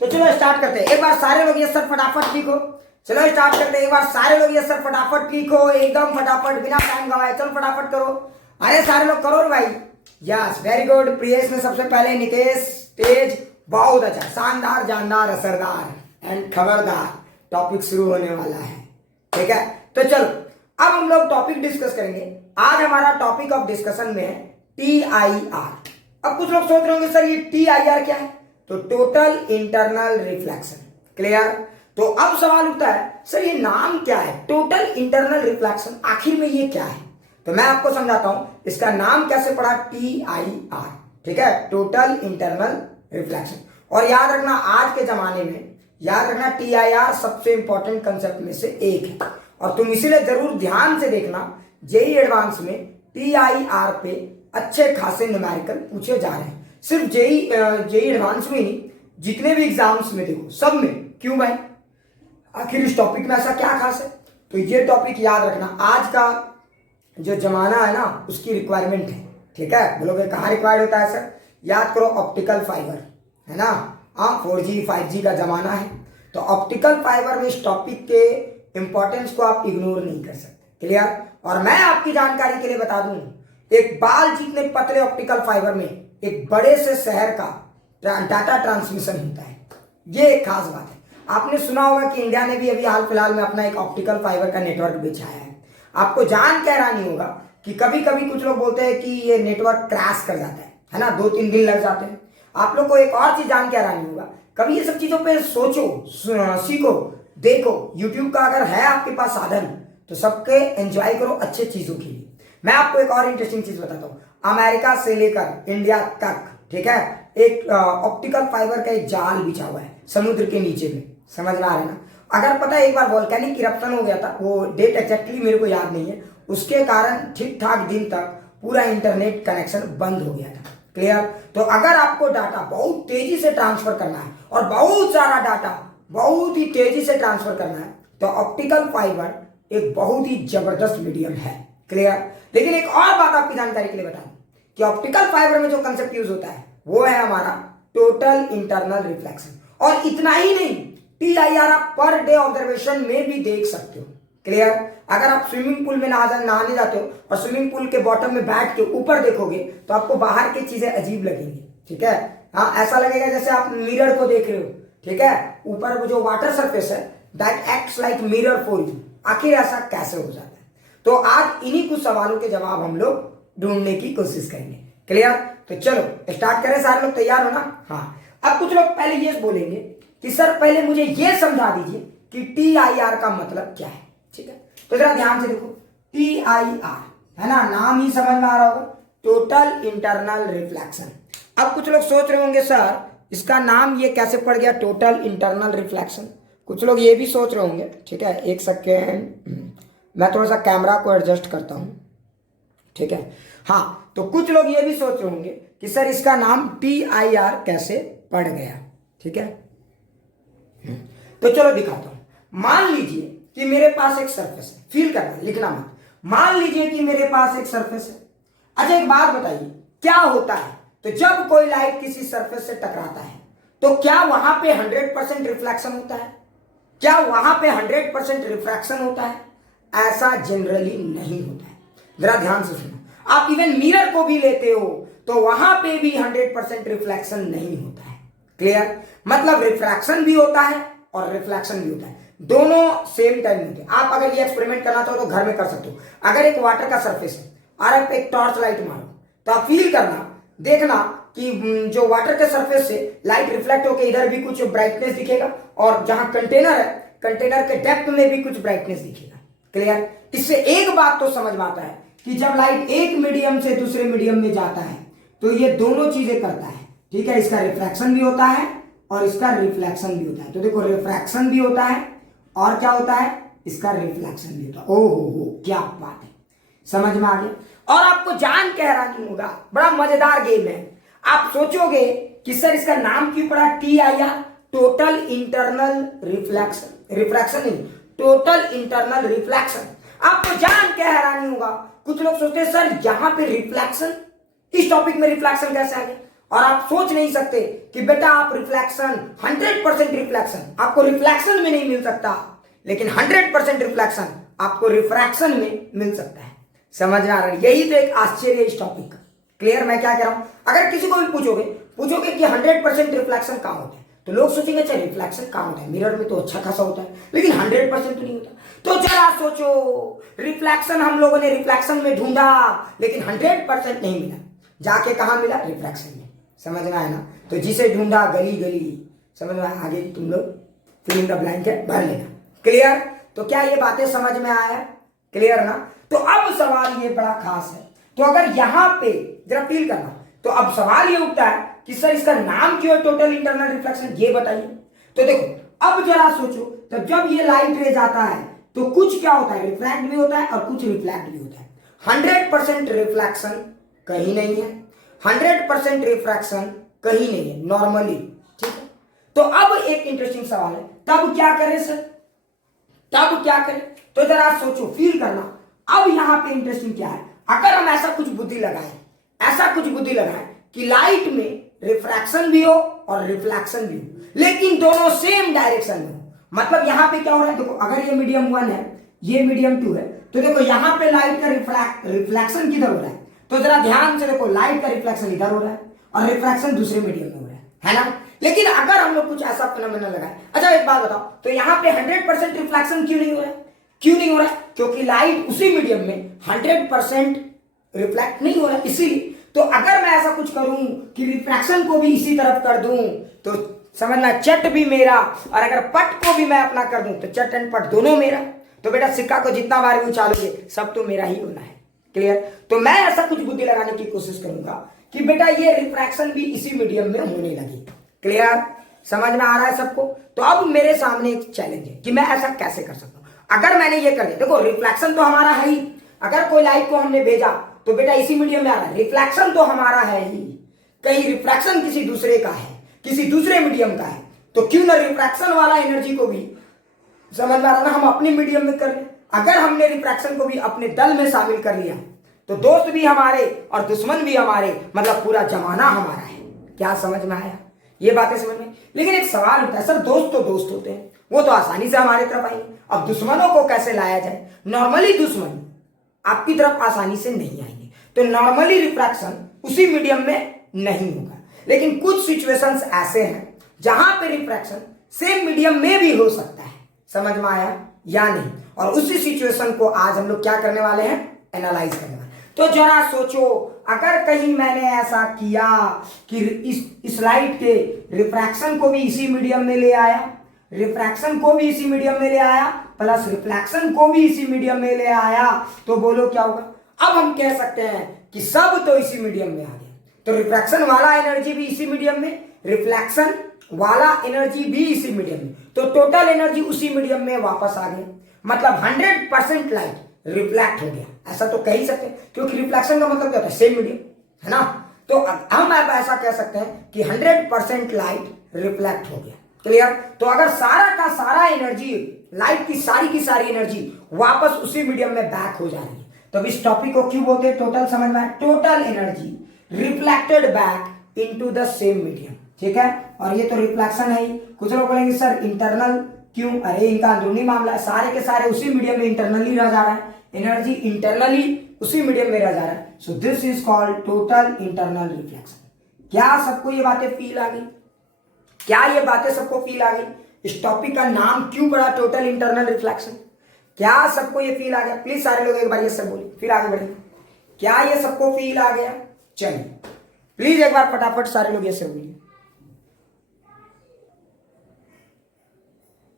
तो चलो स्टार्ट करते हैं। एक बार सारे लोग ये सर फटाफट लिखो। चलो स्टार्ट करते हैं। एक बार सारे लोग ये सर फटाफट लिखो, एकदम फटाफट, बिना टाइम गवाए। चलो फटाफट करो। अरे सारे लोग करो भाई। Yes, very good. प्रियेश में सबसे पहले, निकेश, तेज, बहुत अच्छा, शानदार, जानदार, असरदार एंड खबरदार। टॉपिक शुरू होने वाला है, ठीक है। तो चलो अब हम लोग टॉपिक डिस्कस करेंगे। आज हमारा टॉपिक ऑफ डिस्कशन में है TIR। अब कुछ लोग सोच रहे होंगे सर ये TIR क्या है, तो टोटल इंटरनल रिफ्लेक्शन। क्लियर। तो अब सवाल उठता है सर ये नाम क्या है, टोटल इंटरनल रिफ्लेक्शन, आखिर में ये क्या है। तो मैं आपको समझाता हूं इसका नाम कैसे पड़ा, TIR, ठीक है, टोटल इंटरनल रिफ्लेक्शन। और याद रखना आज के जमाने में, याद रखना TIR सबसे इंपॉर्टेंट कंसेप्ट में से एक है। और तुम इसीलिए जरूर ध्यान से देखना, जेई एडवांस में TIR पे अच्छे खासे न्यूमेरिकल पूछे जा रहे हैं। सिर्फ जेई एडवांस में नहीं, जितने भी एग्जाम्स में देखो सब में। क्यों भाई, आखिर इस टॉपिक में ऐसा क्या खास है। तो ये टॉपिक याद रखना, आज का जो जमाना है ना उसकी रिक्वायरमेंट है, ठीक है। बोलोगे कहाँ रिक्वायर्ड होता है सर, याद करो ऑप्टिकल फाइबर है ना। हाँ, 4G 5G का जमाना है, तो ऑप्टिकल फाइबर में इस टॉपिक के इंपॉर्टेंस को आप इग्नोर नहीं कर सकते। क्लियर। और मैं आपकी जानकारी के लिए बता दूं, एक बाल जितने पतले ऑप्टिकल फाइबर में एक बड़े से शहर का डाटा ट्रांसमिशन होता है। ये एक खास बात है। आपने सुना होगा कि इंडिया ने भी अभी हाल फिलहाल में अपना एक ऑप्टिकल फाइबर का नेटवर्क बिछाया है। आपको जान के हैरानी होगा कि कभी कभी कुछ लोग बोलते हैं कि ये नेटवर्क क्रैश कर जाता है ना, 2-3 दिन लग जाते हैं। आप लोग को एक और चीज जान के हैरानी होगा, कभी ये सब चीजों पे सोचो, सीखो, देखो। यूट्यूब का अगर है आपके पास साधन तो सबके एंजॉय करो अच्छे चीजों के लिए। मैं आपको एक और इंटरेस्टिंग चीज बताता हूँ। अमेरिका से लेकर इंडिया तक, ठीक है, एक ऑप्टिकल फाइबर का एक जाल बिछा हुआ है समुद्र के नीचे में। समझ में आ रहा है ना। अगर पता है एक बार वोल्केनिक इरप्शन हो गया था, वो डेट एक्जैक्टली मेरे को याद नहीं है, उसके कारण ठीक ठाक दिन तक पूरा इंटरनेट कनेक्शन बंद हो गया था। क्लियर। तो अगर आपको डाटा बहुत तेजी से ट्रांसफर करना है और बहुत सारा डाटा बहुत ही तेजी से ट्रांसफर करना है, तो ऑप्टिकल फाइबर एक बहुत ही जबरदस्त मीडियम है। क्लियर। लेकिन एक और बात आपकी जानकारी के लिए बता दूं कि ऑप्टिकल फाइबर में जो कंसेप्ट यूज होता है वो है हमारा टोटल इंटरनल रिफ्लेक्शन। और इतना ही नहीं, TIR आप पर डे ऑब्जर्वेशन में भी देख सकते हो। क्लियर। अगर आप स्विमिंग पूल में नहाने जाते हो और स्विमिंग पूल के बॉटम में बैठ के ऊपर देखोगे तो आपको बाहर की चीजें अजीब लगेंगी, ठीक है। हाँ, ऐसा लगेगा जैसे आप मिरर को देख रहे हो, ठीक है। ऊपर वो जो वाटर सरफेस है that acts like mirror for you. आखिर ऐसा कैसे हो जाता है, तो आज इन्हीं कुछ सवालों के जवाब हम लोग ढूंढने की कोशिश करेंगे। क्लियर। तो चलो स्टार्ट करें। सारे लोग तैयार हो ना। हाँ, अब कुछ लोग पहले ये बोलेंगे कि सर पहले मुझे ये समझा दीजिए कि TIR का मतलब क्या है, ठीक है। तो जरा ध्यान से देखो, TIR है ना, नाम ही समझ में आ रहा होगा, टोटल इंटरनल रिफ्लेक्शन। अब कुछ लोग सोच रहे होंगे सर इसका नाम ये कैसे पड़ गया टोटल इंटरनल रिफ्लेक्शन। कुछ लोग ये भी सोच रहे होंगे, ठीक है। एक सेकेंड, मैं थोड़ा सा कैमरा को एडजस्ट करता हूं, ठीक है। हाँ, तो कुछ लोग ये भी सोच रहे होंगे कि सर इसका नाम TIR कैसे पड़ गया, ठीक है। तो चलो दिखाता हूं। मान लीजिए कि मेरे पास एक सरफेस है, फील करना, लिखना मत। मान लीजिए कि मेरे पास एक सरफेस है। अच्छा एक बात बताइए, क्या होता है, तो जब कोई लाइट किसी सरफेस से टकराता है तो क्या वहां पे 100% रिफ्लेक्शन होता है, क्या वहां पे 100% रिफ्रैक्शन होता है? ऐसा जनरली नहीं होता है। जरा ध्यान से सुनो, आप इवन मिरर को भी लेते हो तो वहां पे भी 100% रिफ्लेक्शन नहीं होता है। क्लियर। मतलब रिफ्रैक्शन भी होता है और रिफ्लेक्शन भी होता है, दोनों सेम टाइम होते हैं। आप अगर ये एक्सपेरिमेंट करना चाहो तो घर में कर सकते हो। अगर एक वाटर का सरफेस है और आप एक टॉर्च लाइट मारो तो आप फील करना, देखना कि जो वाटर के सरफेस से लाइट रिफ्लेक्ट होकर इधर भी कुछ ब्राइटनेस दिखेगा और जहां कंटेनर है, कंटेनर के डेप्थ में भी कुछ ब्राइटनेस दिखेगा। क्लियर। इससे एक बात तो समझ में आता है कि जब लाइट एक मीडियम से दूसरे मीडियम में जाता है तो ये दोनों चीजें करता है, ठीक है। इसका रिफ्रैक्शन भी होता है और इसका रिफ्लेक्शन भी होता है। तो देखो, रिफ्रैक्शन भी होता है और क्या होता है, इसका रिफ्लेक्शन भी होता है। ओहो, क्या बात है, समझ में आ गया। और आपको जान के हैरानी होगा, बड़ा मजेदार गेम है। आप सोचोगे कि सर इसका नाम क्यों पड़ा TIR, total internal reflection, refraction नहीं, टोटल इंटरनल रिफ्लेक्शन। आपको जान के हैरानी होगा, कुछ लोग सोचते हैं सर यहां पे रिफ्लेक्शन, इस टॉपिक में रिफ्लेक्शन कैसे आ गया। और आप सोच नहीं सकते कि बेटा आप रिफ्लेक्शन 100% रिफ्लेक्शन आपको रिफ्लेक्शन में नहीं मिल सकता, लेकिन 100% रिफ्लेक्शन आपको रिफ्रैक्शन में मिल सकता है। समझ आ रहा है? यही तो एक आश्चर्य है इस टॉपिक का। क्लियर मैं क्या कह रहा हूं? अगर किसी को भी पूछोगे कि 100% रिफ्लेक्शन कहां होता है, तो लोग सोचेंगे अच्छा रिफ्लेक्शन कहां होता है, मिरर में तो अच्छा खासा होता है, लेकिन 100% तो नहीं होता। तो जरा सोचो, रिफ्लेक्शन हम लोगों ने रिफ्लेक्शन में ढूंढा, लेकिन 100% नहीं मिला। जाके कहां मिला? रिफ्रैक्शन में। समझ में आया ना? तो जिसे ढूंढा गली गली, समझ में आया? आगे तुम लोग फिल इन द ब्लैंक है, भर लेना। क्लियर? तो क्या ये बातें समझ में आया? क्लियर ना? तो अब सवाल ये बड़ा खास है। तो अगर यहां पे जरा फील करना, तो अब सवाल ये उठता है कि सर इसका नाम क्यों है टोटल इंटरनल रिफ्लेक्शन, ये बताइए। तो देखो अब जरा सोचो, तो जब ये लाइट रे जाता है तो कुछ क्या होता है? रिफ्लेक्ट भी होता है और कुछ रिफ्लेक्ट भी होता है। 100% रिफ्लेक्शन कहीं नहीं है, 100% रिफ्रैक्शन कहीं नहीं है नॉर्मली। ठीक है, तो अब एक इंटरेस्टिंग सवाल है, तब क्या करें सर? तब क्या करें? तो जरा सोचो, फील करना। अब यहां पे इंटरेस्टिंग क्या है, अगर हम ऐसा कुछ बुद्धि लगाएं कि लाइट में रिफ्रैक्शन भी हो और रिफ्लेक्शन भी हो, लेकिन दोनों सेम डायरेक्शन में हो। मतलब यहां पे क्या हो रहा है, देखो अगर ये मीडियम 1 है, ये मीडियम 2 है, तो देखो यहां पे लाइट का रिफ्लेक्शन किधर हो रहा है? तो जरा ध्यान से देखो, लाइट का रिफ्लेक्शन इधर हो रहा है और रिफ्रैक्शन दूसरे मीडियम में हो रहा है ना? लेकिन अगर हम लोग कुछ ऐसा फिनोमेना लगाए, अच्छा एक बात बताओ, तो यहां पे 100% रिफ्लेक्शन क्यों नहीं हो रहा है? क्यों नहीं हो रहा है? क्योंकि लाइट उसी मीडियम में 100% रिफ्लेक्ट नहीं हो रहा है, इसीलिए। तो अगर मैं ऐसा कुछ करूं कि रिफ्रैक्शन को भी इसी तरफ कर दूं, तो समझना चट भी मेरा, और अगर पट को भी मैं अपना कर दूं तो चट एंड पट दोनों मेरा। तो बेटा सिक्का को जितना बार भी उछालोगे सब तो मेरा ही होना है। क्लियर? तो मैं ऐसा कुछ बुद्धि लगाने की कोशिश करूंगा कि बेटा ये रिफ्रैक्शन भी इसी मीडियम में होने लगी। क्लियर? समझ में आ रहा है सबको? तो अब मेरे सामने एक चैलेंज है कि मैं ऐसा कैसे कर सकता हूं। अगर मैंने ये कर दिया, देखो रिफ्लेक्शन तो हमारा है ही, अगर कोई लाइट को हमने भेजा तो बेटा इसी मीडियम में आ रहा है, रिफ्लेक्शन तो हमारा है ही। कहीं रिफ्रैक्शन किसी दूसरे का है, किसी दूसरे मीडियम का है, तो क्यों ना रिफ्रैक्शन वाला एनर्जी को भी, समझ में आ रहा ना, हम अपने मीडियम में कर लें। अगर हमने रिफ्रैक्शन को भी अपने दल में शामिल कर लिया तो दोस्त भी हमारे और दुश्मन भी हमारे, मतलब पूरा जमाना हमारा है। क्या समझ में आया? ये बातें समझ में? लेकिन एक सवाल उठता है, सर दोस्त तो दोस्त होते हैं, वो तो आसानी से हमारी तरफ आएंगे, अब दुश्मनों को कैसे लाया जाए? नॉर्मली दुश्मन आपकी तरफ आसानी से नहीं आएंगे, तो नॉर्मली रिफ्रैक्शन उसी मीडियम में नहीं होगा। लेकिन कुछ सिचुएशंस ऐसे हैं जहां पे रिफ्रैक्शन सेम मीडियम में भी हो सकता है। समझ में आया या नहीं? और उसी सिचुएशन को आज हम लोग क्या करने वाले हैं? एनालाइज करने वाले। तो जरा सोचो, अगर कहीं मैंने ऐसा किया कि इस लाइट के रिफ्रैक्शन को भी इसी मीडियम में ले आया, रिफ्रैक्शन को भी इसी मीडियम में ले आया, प्लस रिफ्लेक्शन को भी इसी मीडियम में ले आया, तो बोलो क्या होगा? अब हम कह सकते हैं कि सब तो इसी मीडियम में आ गया, तो रिफ्रैक्शन वाला एनर्जी भी इसी मीडियम में, रिफ्लेक्शन वाला एनर्जी भी इसी मीडियम में, तो टोटल एनर्जी उसी मीडियम में वापस आ गई। मतलब 100% लाइट रिफ्लेक्ट हो गया, ऐसा तो कह ही सकते हैं, क्योंकि रिफ्लेक्शन का मतलब क्या होता है? सेम मीडियम, है ना? तो हम ऐसा कह सकते हैं कि 100% लाइट रिफ्लेक्ट हो गया। क्लियर? तो अगर सारा का सारा एनर्जी, लाइट की सारी एनर्जी वापस उसी मीडियम में बैक हो जा रही है, तो इस टॉपिक को क्यों बोलते हैं? टोटल। समझ में? Total energy reflected back into the same medium. ठीक है? और ये तो रिफ्लेक्शन है ही। कुछ लोग बोलेंगे सर इंटरनल क्यों? अरे इनका अंदरूनी मामला है, सारे के सारे उसी मीडियम में इंटरनली रह जा रहा है, एनर्जी इंटरनली उसी मीडियम में रह जा रहा है। So this is called total internal reflection. क्या सबको ये बातें फील आ गई? क्या ये बातें सबको फील आ गई? इस टॉपिक का नाम क्यों पड़ा टोटल इंटरनल रिफ्लेक्शन? क्या सबको ये फील आ गया? प्लीज सारे लोग एक बार ये सब बोलिए, फिर आगे बढ़ेंगे। क्या ये सबको फील आ गया? चलिए प्लीज एक बार फटाफट सारे लोग ये सब बोलिए।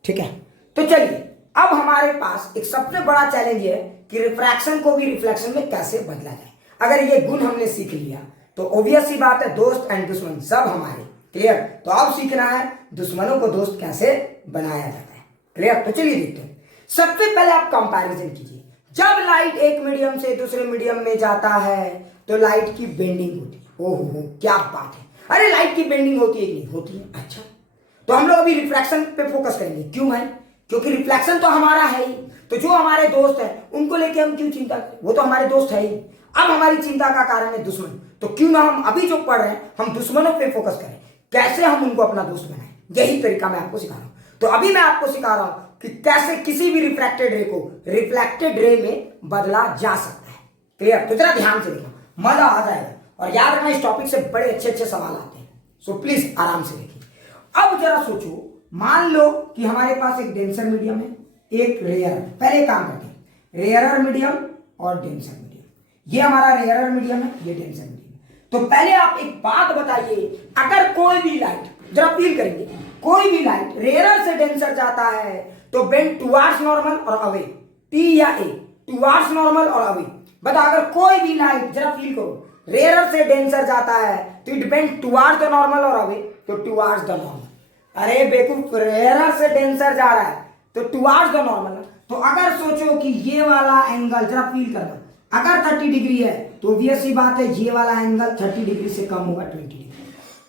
ठीक है, तो चलिए अब हमारे पास एक सबसे बड़ा चैलेंज है कि रिफ्रैक्शन को भी रिफ्लेक्शन में कैसे बदला जाए। अगर ये गुण हमने सीख लिया तो ऑब्वियस सी बात है, दोस्त एंड दुश्मन सब हमारे। क्लियर? तो अब सीखना है दुश्मनों को दोस्त कैसे बनाया जाता है। क्लियर? तो चलिए देखते हैं। सबसे पहले आप कंपैरिजन कीजिए। जब लाइट एक मीडियम से दूसरे मीडियम में जाता है तो लाइट की बेंडिंग होती है। ओहो क्या बात है! अरे लाइट की बेंडिंग होती है कि नहीं होती है? अच्छा, तो हम लोग अभी रिफ्लेक्शन पे फोकस करेंगे। क्यों भाई? क्योंकि रिफ्लेक्शन तो हमारा है ही, तो जो हमारे दोस्त हैं उनको लेके हम क्यों चिंता करें? वो तो हमारे दोस्त है ही। अब हमारी चिंता का कारण है दुश्मन, तो क्यों ना हम अभी जो पढ़ रहे हैं हम दुश्मनों पे फोकस करें, कैसे हम उनको अपना दोस्त बनाएं, यही तरीका मैं आपको सिखा रहा हूं। तो अभी मैं आपको सिखा रहा हूं कि कैसे किसी भी रिफ्रैक्टेड रे को रिफ्लेक्टेड रे में बदला जा सकता है। क्लियर? तो जरा ध्यान से देखना, मजा आ जाएगा। और याद रखना इस टॉपिक से बड़े अच्छे अच्छे सवाल आते हैं, सो प्लीज आराम से देखिए। अब जरा सोचो, मान लो कि हमारे पास एक डेंसर मीडियम है, एक रेयर। पहले काम करते हैं, रेयरर मीडियम और डेंसर मीडियम। ये हमारा रेयरर मीडियम है, ये डेंसर मीडियम। तो पहले आप एक बात बताइए, अगर कोई भी लाइट, जरा फील करेंगे, कोई भी लाइट रेयरर से डेंसर जाता है तो बेंड टुवार्ड्स नॉर्मल और अवे, टी या ए, टुवार्ड्स नॉर्मल और अवे। बता, अगर कोई भी लाइट, जरा फील करो, रेयरर से डेंसर जाता है तो it bend towards the normal और अवे, तो टुवार्ड्स द नॉर्मल। अरे बेवकूफ, रेयरर से डेंसर जा रहा है तो टुवार्ड्स द नॉर्मल। तो अगर सोचो कि ये वाला एंगल, जरा फील करना, अगर 30 डिग्री है तो ऑब्वियस सी बात है ये वाला एंगल 30 डिग्री से कम होगा, 20 डिग्री।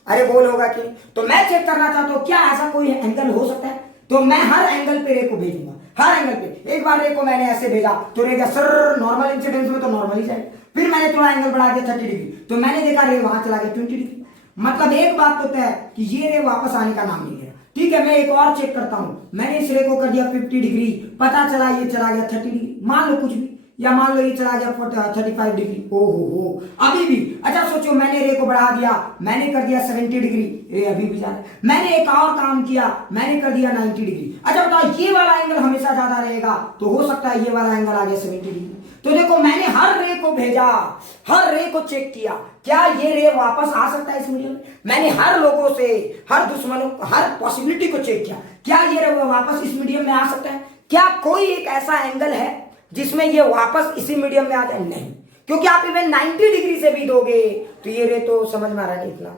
अरे बोल होगा कि? तो मैं चेक करना चाहता हूं क्या ऐसा कोई एंगल हो सकता है, तो मैं हर एंगल पे रे को भेजूंगा, हर एंगल पे। एक बार रे को मैंने ऐसे भेजा तो रे का सर नॉर्मल इंसिडेंस में तो नॉर्मल ही जाएगा। फिर मैंने थोड़ा एंगल बढ़ा दिया 30 डिग्री, तो मैंने देखा रे वहां चला गया 20 डिग्री। मतलब एक बात तो तय है कि ये रे वापस आने का नाम नहीं ले रहा। ठीक है, मैं एक और चेक करता हूं, मैंने इस रे को कर दिया 50 डिग्री, पता चला ये चला गया 30 डिग्री, मान लो कुछ भी, या मान लो ये चला गया 35 डिग्री। ओहो, अभी भी। अच्छा सोचो, मैंने रे को बढ़ा दिया, मैंने कर दिया 70 डिग्री, रे अभी भी जा रहा है। मैंने एक और काम किया, मैंने कर दिया 90 डिग्री। अच्छा बताओ, ये वाला एंगल हमेशा ज्यादा रहेगा, तो हो सकता है ये वाला एंगल आ गया 70 डिग्री। तो देखो, मैंने हर रे को भेजा, हर रे को चेक किया, क्या ये रे वापस आ सकता है इस मीडियम में। मैंने हर लोगों से, हर दुश्मनों, हर पॉसिबिलिटी को चेक किया, क्या ये रे वापस इस मीडियम में आ सकता है। क्या कोई एक ऐसा एंगल है जिसमें ये वापस इसी मीडियम में आ जाए? नहीं, क्योंकि आप इवन 90 डिग्री से भी दोगे तो ये रे तो समझ में आ रहा नहीं इतना।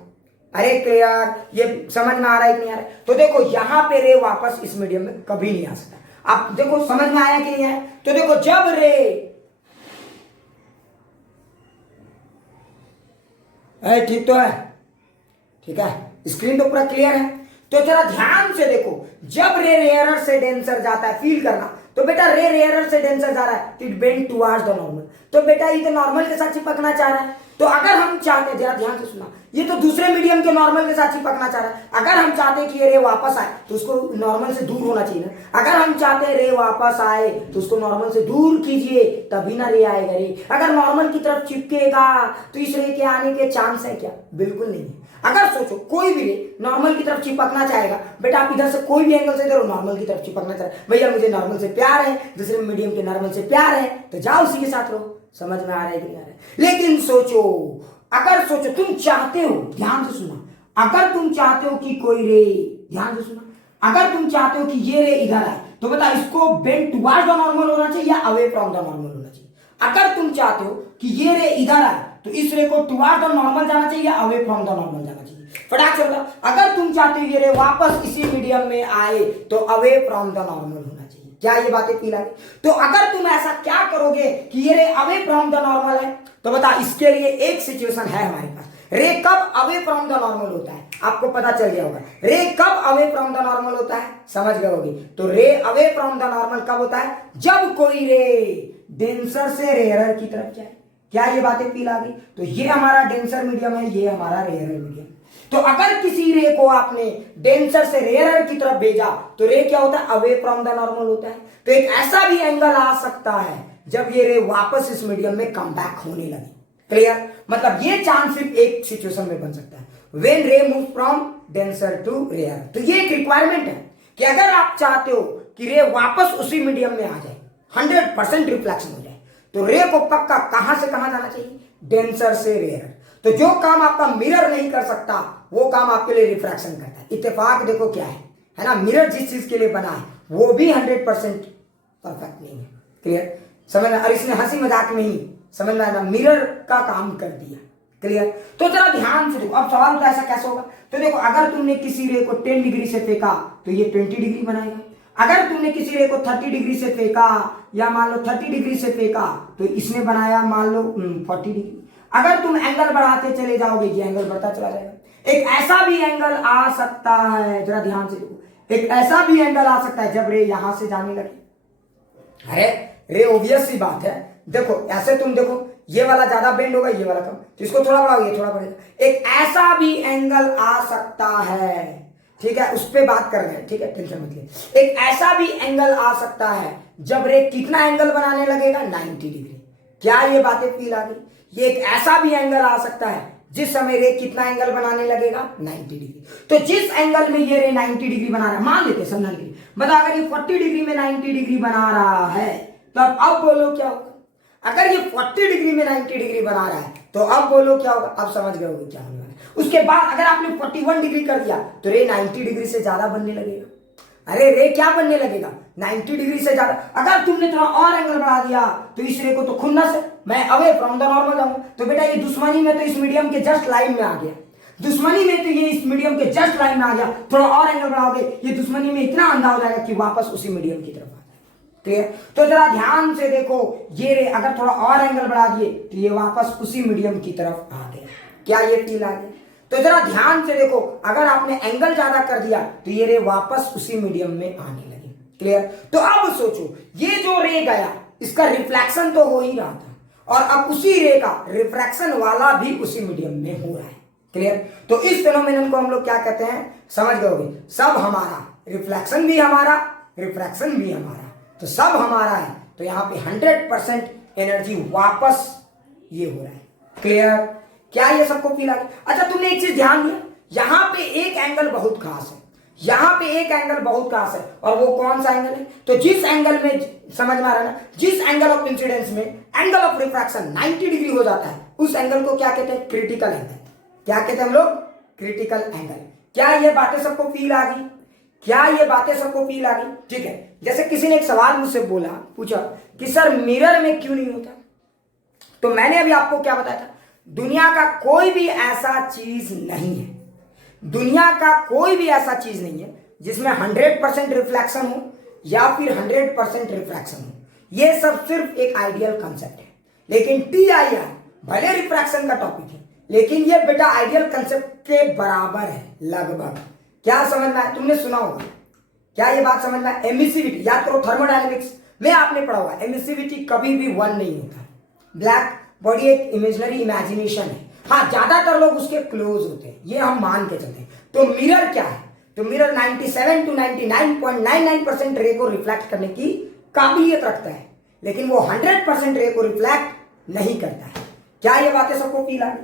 अरे क्लियर, ये समझ में आ रहा है कि नहीं आ रहा है? तो देखो, यहां पे रे वापस इस मीडियम में कभी नहीं आ सकता। आप देखो, समझ में आया कि नहीं है? तो देखो, जब रे, ठीक तो है, ठीक है, स्क्रीन तो पूरा क्लियर है। तो जरा ध्यान से देखो, जब रे रेयरर से डेंसर जाता है, फील करना, तो बेटा रे रेयरर से डेंसर जा रहा है, it bend towards the normal. तो बेटा ये तो नॉर्मल के साथ चिपकना चाह रहा है। तो अगर हम चाहते हैं, जरा ध्यान से सुना, ये तो दूसरे मीडियम के नॉर्मल के साथ चिपकना चाह रहा है। अगर हम चाहते हैं कि ये रे वापस आए तो उसको नॉर्मल से दूर होना चाहिए ना। अगर हम चाहते हैं रे वापस आए तो उसको नॉर्मल से दूर कीजिए, तभी ना रे आएगा। रे अगर नॉर्मल की तरफ चिपकेगा तो इस रे के आने के चांस है क्या? बिल्कुल नहीं है। अगर सोचो, कोई भी रे नॉर्मल की तरफ चिपकना चाहेगा, बेटा आप इधर से कोई भी एंगल से इधर नॉर्मल की तरफ चिपकना चाह रहे, भैया मुझे नॉर्मल से प्यार है, दूसरे मीडियम के नॉर्मल से प्यार है, तो जाओ उसी के साथ रहो। समझ में आ रहा है कि नहीं आ रहा है? लेकिन सोचो, अगर सोचो तुम चाहते हो, ध्यान से सुना, अगर तुम चाहते हो कि कोई रे, ध्यान से सुना, अगर तुम चाहते हो कि ये रे इधर आए, तो बता इसको बेंड टुवर्ड्स द नॉर्मल होना चाहिए या अवे फ्रॉम द नॉर्मल होना चाहिए? अगर तुम चाहते हो कि ये रे इधर आए तो इस रे को टुवर्ड्स द नॉर्मल जाना चाहिए या अवे फ्रॉम द नॉर्मल जाना चाहिए? फटाक से बताओ। अगर तुम चाहते हो ये रे वापस इसी मीडियम में आए तो अवे फ्रॉम द नॉर्मल होना चाहिए। क्या ये बातें फील आ रही? तो अगर तुम ऐसा क्या करोगे कि ये रे अवे फ्रॉम द नॉर्मल है, तो बता इसके लिए एक सिचुएशन है हमारे पास। रे कब अवे फ्रॉम द नॉर्मल होता है आपको पता चल गया होगा। रे कब अवे फ्रॉम द नॉर्मल होता है समझ गए होगे। तो रे अवे फ्रॉम द नॉर्मल कब होता है? जब कोई रे डेंसर से रेयरर की तरफ जाए। क्या ये बातें फील आ गई? तो ये हमारा डेंसर मीडियम है, ये हमारा रेयरर मीडियम। तो अगर किसी रे को आपने डेंसर से रेयरर की तरफ भेजा तो रे क्या होता है? अवे फ्रॉम द नॉर्मल होता है। तो एक ऐसा भी एंगल आ सकता है जब ये रे वापस इस मीडियम में कम बैक होने लगे। क्लियर? मतलब ये चांस सिर्फ एक सिचुएशन में बन सकता है, when ray move from denser to rare. तो ये एक रिक्वायरमेंट है कि अगर आप चाहते हो कि रे वापस उसी मीडियम में आ जाए, 100% रिफ्लेक्शन हो जाए, तो रे को पक्का कहां से कहां जाना चाहिए? डेंसर से रेयर। तो जो काम आपका मिरर नहीं कर सकता वो काम आपके लिए रिफ्रैक्शन करता है। इत्तेफाक देखो क्या है ना? मिरर जिस चीज के लिए बना है वो भी 100% परफेक्ट नहीं है। क्लियर? समझ में? और इसने हंसी मजाक में ही समझ में आया, मिरर का काम कर दिया। क्लियर? तो जरा ध्यान से देखो। अब सवाल तो ऐसा कैसे होगा? तो देखो, अगर तुमने किसी रे को 10 डिग्री से फेंका तो ये 20 डिग्री बनाएगा। अगर तुमने किसी रे को 30 डिग्री से फेंका या मान लो 30 डिग्री से फेंका तो इसने बनाया मान लो 40 डिग्री। अगर तुम एंगल बढ़ाते चले जाओगे ये एंगल बढ़ता चला जाएगा। एक ऐसा भी एंगल आ सकता है, जरा ध्यान से देखो, एक ऐसा भी एंगल आ सकता है जब रे यहां से जाने लगे। अरे रे ऑब्वियस सी बात है, देखो ऐसे तुम देखो ये वाला ज्यादा बेंड होगा, ये वाला कम, तो इसको थोड़ा बढ़ाओ, ये थोड़ा बढ़ेगा। एक ऐसा भी एंगल आ सकता है, ठीक है, उस पर बात कर रहे हैं, ठीक है, टेंशन मत लीजिए। एक ऐसा भी एंगल आ सकता है जब रे कितना एंगल बनाने लगेगा, 90 डिग्री। क्या ये बातें फील आ गई? ये एक ऐसा भी एंगल आ सकता है जिस समय रे कितना एंगल बनाने लगेगा, 90 डिग्री। तो जिस एंगल में ये रे 90 डिग्री बना रहा है, मान लेते समझाने के लिए, बता अगर ये 40 डिग्री में 90 डिग्री बना रहा है, तो अब बोलो क्या होगा? अगर ये 40 डिग्री में 90 डिग्री बना रहा है तो अब बोलो क्या होगा? अब समझ गए होगे क्या होने वाला है। उसके बाद अगर आपने 41 डिग्री कर दिया तो रे 90 डिग्री से ज्यादा बनने लगेगा। अरे रे क्या बनने लगेगा? 90 डिग्री से ज्यादा। अगर तुमने थोड़ा और एंगल बढ़ा दिया तो इस रे को तो खुन्नस है, मैं अवे फ्रॉम द नॉर्मल जाऊंगा, तो बेटा ये दुश्मनी में तो इस मीडियम के जस्ट लाइन में आ गया, दुश्मनी में तो ये इस मीडियम के जस्ट लाइन में आ गया। थोड़ा और एंगल बढ़ाओगे, ये दुश्मनी में इतना अंधा हो जाएगा कि वापस उसी मीडियम की तरफ आ जाएगा। क्लियर? तो जरा ध्यान से देखो, ये रे अगर थोड़ा और एंगल बढ़ा दिए तो ये वापस उसी मीडियम की तरफ आ गया। क्या ये फील आ गया? तो जरा ध्यान से देखो, अगर आपने एंगल ज्यादा कर दिया तो ये रे वापस उसी मीडियम में आने लगे। क्लियर? तो अब सोचो, ये जो रे गया इसका रिफ्लेक्शन तो हो ही रहा था, और अब उसी रे का रिफ्रैक्शन वाला भी उसी मीडियम में हो रहा है। क्लियर? तो इस फेनोमेनन को हम लोग क्या कहते हैं, समझ गए? सब हमारा, रिफ्लेक्शन भी हमारा, रिफ्रैक्शन भी हमारा, तो सब हमारा है। तो यहां पे 100% एनर्जी वापस ये हो रहा है। क्लियर? क्या ये सबको फील आ गया? अच्छा, तुमने एक चीज ध्यान दिया, यहां पे एक एंगल बहुत खास है, यहां पे एक एंगल बहुत खास है, और वो कौन सा एंगल है? तो जिस एंगल में, समझ में आ रहा है ना, जिस एंगल ऑफ इंसिडेंस में एंगल ऑफ रिफ्रैक्शन 90 डिग्री हो जाता है, उस एंगल को क्या कहते हैं? Critical angle. क्या कहते हैं हम लोग? Critical angle. क्या ये बातें सबको फील आ गई? क्या ये बातें सबको फील आ गई? ठीक है। जैसे किसी ने एक सवाल मुझसे बोला, पूछा कि सर मिरर में क्यों नहीं होता, तो मैंने अभी आपको क्या बताया था, दुनिया का कोई भी ऐसा चीज नहीं है, दुनिया का कोई भी ऐसा चीज नहीं है जिसमें 100% रिफ्लेक्शन हो या फिर 100% रिफ्रैक्शन हो। ये सब सिर्फ एक आइडियल कंसेप्ट है, लेकिन TIR भले रिफ्रैक्शन का टॉपिक है, लेकिन ये बेटा आइडियल कंसेप्ट के बराबर है लगभग। क्या समझ में आया? तुमने सुना होगा, क्या ये बात समझ में आया? एमिसिविटी, याद करो थर्मोडायनेमिक्स में आपने पढ़ा होगा, एमिसिविटी कभी भी 1 नहीं होता। ब्लैक बॉडी एक इमेजिनरी इमेजिनेशन है, हाँ ज्यादातर लोग उसके क्लोज होते हैं, ये हम मान के चलते हैं। तो मिरर क्या है? तो मिरर 97 to 99.99% रे को रिफ्लेक्ट करने की काबिलियत रखता है, लेकिन वो 100% रे को रिफ्लेक्ट नहीं करता है। क्या ये बातें सबको फील आ गई?